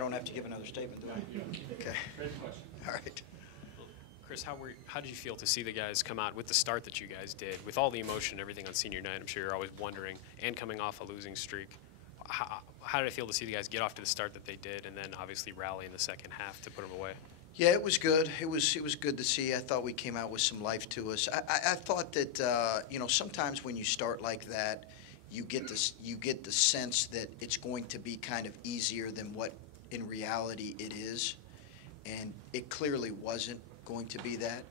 don't have to give another statement, do I? Okay. Great question. All right. Chris, how did you feel to see the guys come out with the start that you guys did, with all the emotion and everything on senior night? I'm sure you're always wondering, and coming off a losing streak. How did it feel to see the guys get off to the start that they did, and then obviously rally in the second half to put them away? Yeah, it was good. It was good to see. I thought we came out with some life to us. I thought that sometimes when you start like that, you get the sense that it's going to be kind of easier than what in reality it is, and it clearly wasn't going to be that.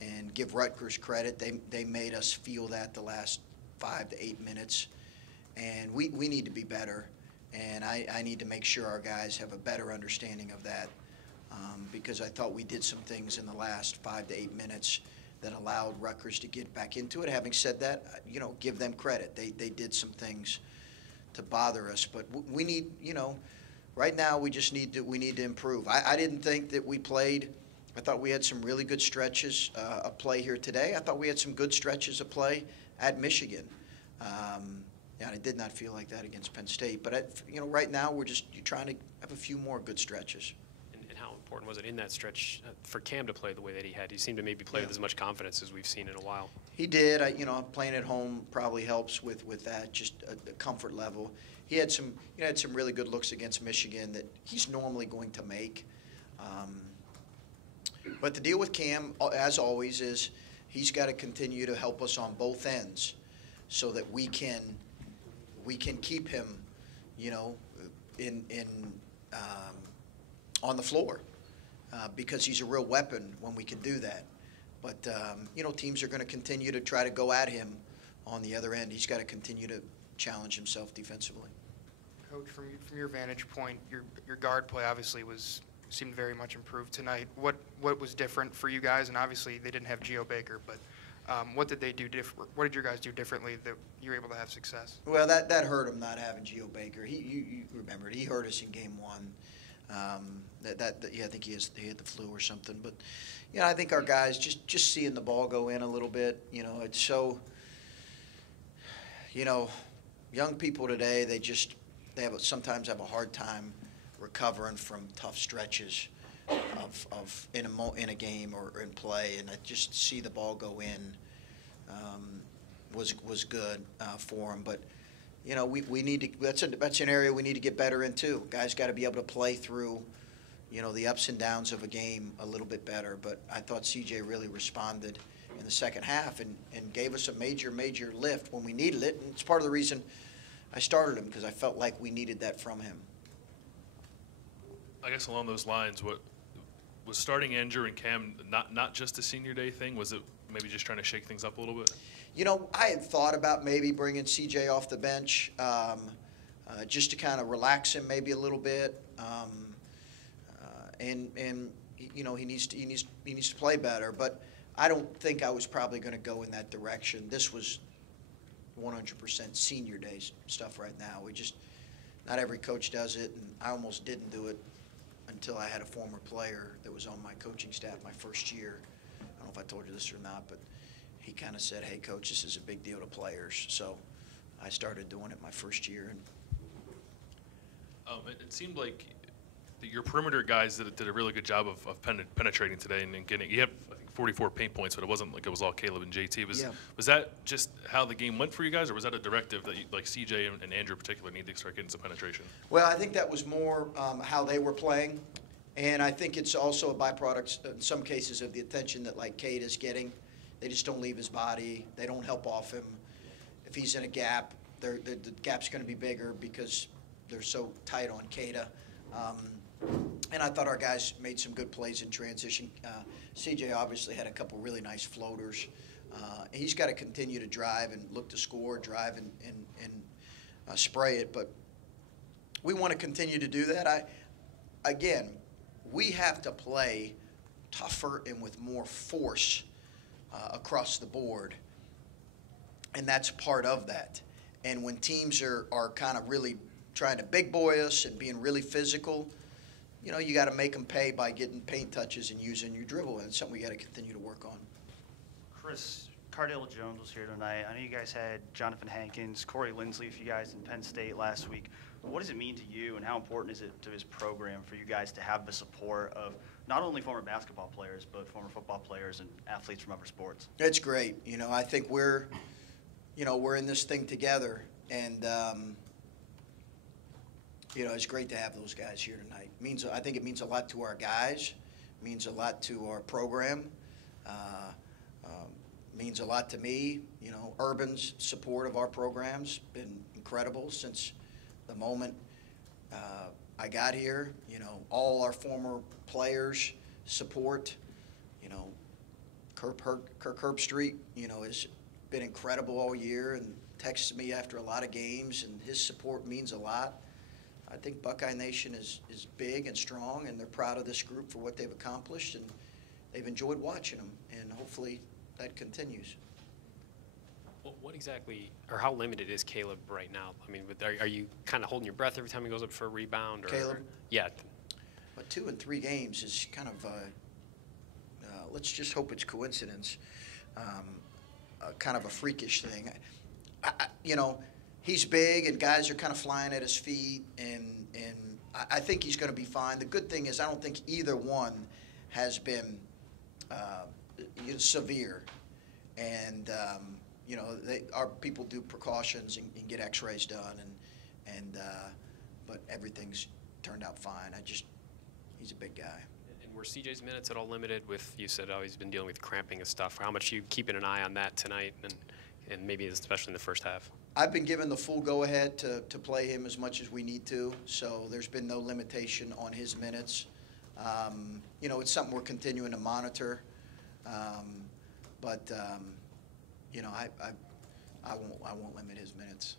And give Rutgers credit, they made us feel that the last 5 to 8 minutes, and we need to be better, and I need to make sure our guys have a better understanding of that, because I thought we did some things in the last 5 to 8 minutes that allowed Rutgers to get back into it. Having said that, give them credit. They did some things to bother us, but we need, right now we just need to improve. I didn't think that we played. I thought we had some really good stretches of play here today. I thought we had some good stretches of play at Michigan. And I did not feel like that against Penn State. But right now we're just trying to have a few more good stretches. And how important was it in that stretch for Cam to play the way that he had? He seemed to maybe play with as much confidence as we've seen in a while. He did. Playing at home probably helps with that, just the comfort level. He had some really good looks against Michigan that he's normally going to make. But the deal with Cam, as always, is he's got to continue to help us on both ends, so that we can keep him, on the floor, because he's a real weapon when we can do that. But teams are going to continue to try to go at him on the other end. He's got to continue to challenge himself defensively. Coach, from your vantage point, your guard play obviously seemed very much improved tonight. What was different for you guys? And obviously they didn't have Geo Baker, but what did they do different? What did your guys do differently that you were able to have success? Well, that hurt him not having Geo Baker. You remembered he hurt us in game 1. I think he had the flu or something. But I think our guys just seeing the ball go in a little bit. It's so. Young people today, they sometimes have a hard time recovering from tough stretches of in a game or in play, and I just see the ball go in was good for him. But we need to. That's an area we need to get better in too. Guys got to be able to play through the ups and downs of a game a little bit better. But I thought CJ really responded in the second half and gave us a major lift when we needed it, and it's part of the reason I started him, because I felt like we needed that from him. I guess along those lines, what was starting Andrew and Cam not just a senior day thing? Was it maybe just trying to shake things up a little bit? I had thought about maybe bringing CJ off the bench just to kind of relax him maybe a little bit, and he needs to play better. But I don't think I was probably going to go in that direction. This was 100% senior day stuff right now. Not every coach does it, and I almost didn't do it until I had a former player that was on my coaching staff my first year. I don't know if I told you this or not, but he kind of said, "Hey, coach, this is a big deal to players." So I started doing it my first year. It seemed like your perimeter guys did a really good job of penetrating today and getting. You have, I think, 44 paint points, but it wasn't like it was all Caleb and JT. Was that just how the game went for you guys, or was that a directive that CJ and Andrew in particular need to start getting some penetration? Well, I think that was more how they were playing, and I think it's also a byproduct in some cases of the attention that Cade is getting. They just don't leave his body. They don't help off him. If he's in a gap, the gap's going to be bigger because they're so tight on Cada. And I thought our guys made some good plays in transition. CJ obviously had a couple really nice floaters. He's got to continue to drive and look to score, drive and spray it. But we want to continue to do that. Again, we have to play tougher and with more force across the board, and that's part of that. And when teams are kind of really trying to big boy us and being really physical, you got to make them pay by getting paint touches and using your dribble, and it's something we got to continue to work on. Chris, Cardale Jones was here tonight. I know you guys had Jonathan Hankins, Corey Lindsley, for you guys in Penn State last week. But what does it mean to you, and how important is it to his program for you guys to have the support of not only former basketball players, but former football players and athletes from other sports? It's great. I think we're in this thing together, and it's great to have those guys here tonight. I think it means a lot to our guys, means a lot to our program, means a lot to me. Urban's support of our program's been incredible since the moment I got here. All our former players' support. Kirk Herbstreit, has been incredible all year and texts me after a lot of games, and his support means a lot. I think Buckeye Nation is big and strong, and they're proud of this group for what they've accomplished, and they've enjoyed watching them, and hopefully that continues. What exactly, or how limited is Caleb right now? I mean, are you kind of holding your breath every time he goes up for a rebound? Or, Caleb? Yeah. But 2 and 3 games is kind of, let's just hope it's coincidence, kind of a freakish thing. He's big, and guys are kind of flying at his feet, and I think he's going to be fine. The good thing is I don't think either one has been severe. And, our people do precautions and get x-rays done, but everything's turned out fine. He's a big guy. And were CJ's minutes at all limited with, you said, he's been dealing with cramping and stuff. How much are you keeping an eye on that tonight, and maybe especially in the first half? I've been given the full go-ahead to play him as much as we need to, so there's been no limitation on his minutes. It's something we're continuing to monitor, but I won't limit his minutes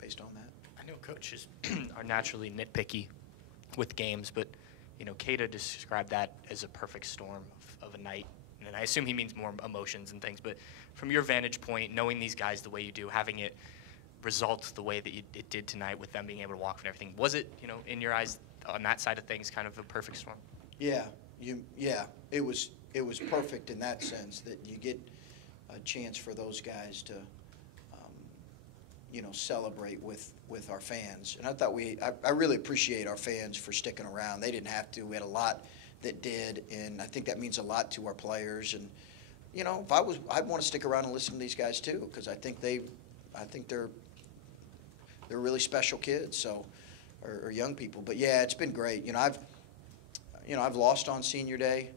based on that. I know coaches are naturally nitpicky with games, but Keita described that as a perfect storm of a night, and I assume he means more emotions and things. But from your vantage point, knowing these guys the way you do, having it result the way that it did tonight with them being able to walk and everything, was it in your eyes on that side of things kind of a perfect storm? Yeah, it was perfect in that sense that you get a chance for those guys to celebrate with our fans. And I thought I really appreciate our fans for sticking around. They didn't have to. We had a lot that did, and I think that means a lot to our players. And if I'd want to stick around and listen to these guys too, because I think they're really special kids, so or young people. But yeah, it's been great. I've lost on senior day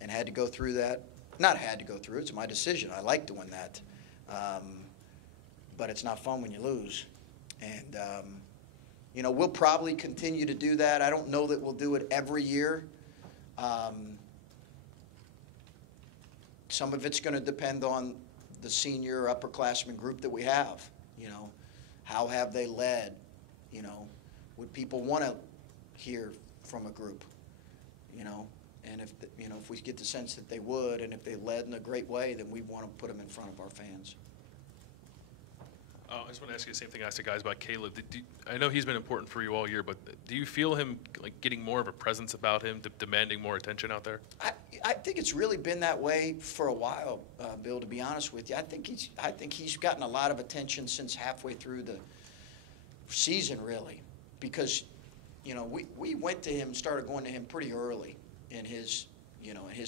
and had to go through that. Not had to go through it. It's my decision. I like doing that. But it's not fun when you lose. And, we'll probably continue to do that. I don't know that we'll do it every year. Some of it's going to depend on the senior upperclassmen group that we have. How have they led? Would people want to hear from a group? And if we get the sense that they would, and if they led in a great way, then we want to put them in front of our fans. I just want to ask you the same thing I asked the guys about Caleb. I know he's been important for you all year, but do you feel him getting more of a presence about him, demanding more attention out there? I think it's really been that way for a while, Bill. To be honest with you, I think he's gotten a lot of attention since halfway through the season, really, because we went to him, started going to him pretty early in his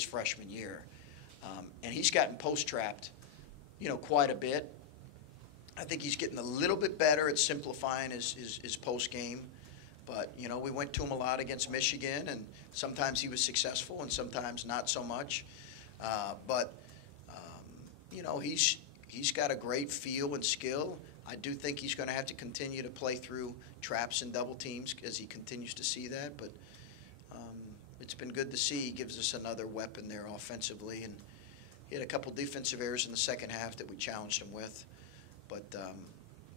freshman year, and he's gotten post-trapped, quite a bit. I think he's getting a little bit better at simplifying his post-game. But, we went to him a lot against Michigan, and sometimes he was successful and sometimes not so much. But he's got a great feel and skill. I do think he's going to have to continue to play through traps and double teams as he continues to see that. But it's been good to see. He gives us another weapon there offensively. And he had a couple defensive errors in the second half that we challenged him with. But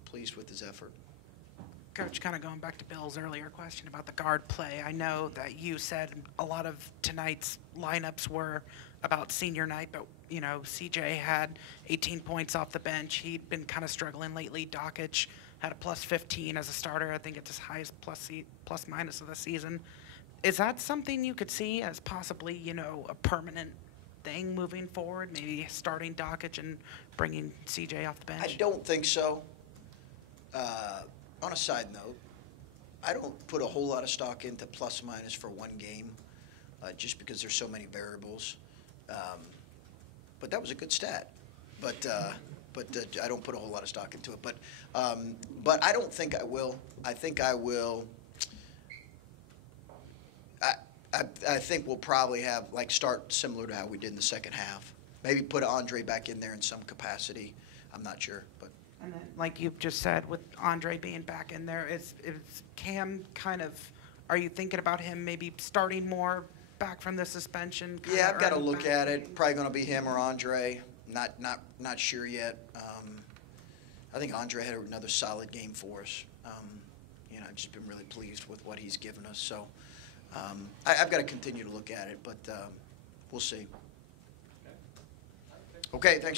pleased with his effort. Coach, kind of going back to Bill's earlier question about the guard play, I know that you said a lot of tonight's lineups were about senior night, but, CJ had 18 points off the bench. He'd been kind of struggling lately. Dockich had a plus 15 as a starter. I think it's his highest plus minus of the season. Is that something you could see as possibly, a permanent thing moving forward, maybe starting Dockich and bringing CJ off the bench? I don't think so. On a side note, I don't put a whole lot of stock into plus minus for one game, just because there's so many variables. But that was a good stat. But I don't put a whole lot of stock into it. But I don't think I will. I think I will. I think we'll probably have, like, start similar to how we did in the second half. Maybe put Andre back in there in some capacity. I'm not sure, but. And then, like you just said, with Andre being back in there, is Cam kind of, are you thinking about him maybe starting more back from the suspension? Yeah, I've got to look at it. Probably going to be him or Andre. Not sure yet. I think Andre had another solid game for us. I've just been really pleased with what he's given us. So I've got to continue to look at it, but we'll see. Okay, thanks.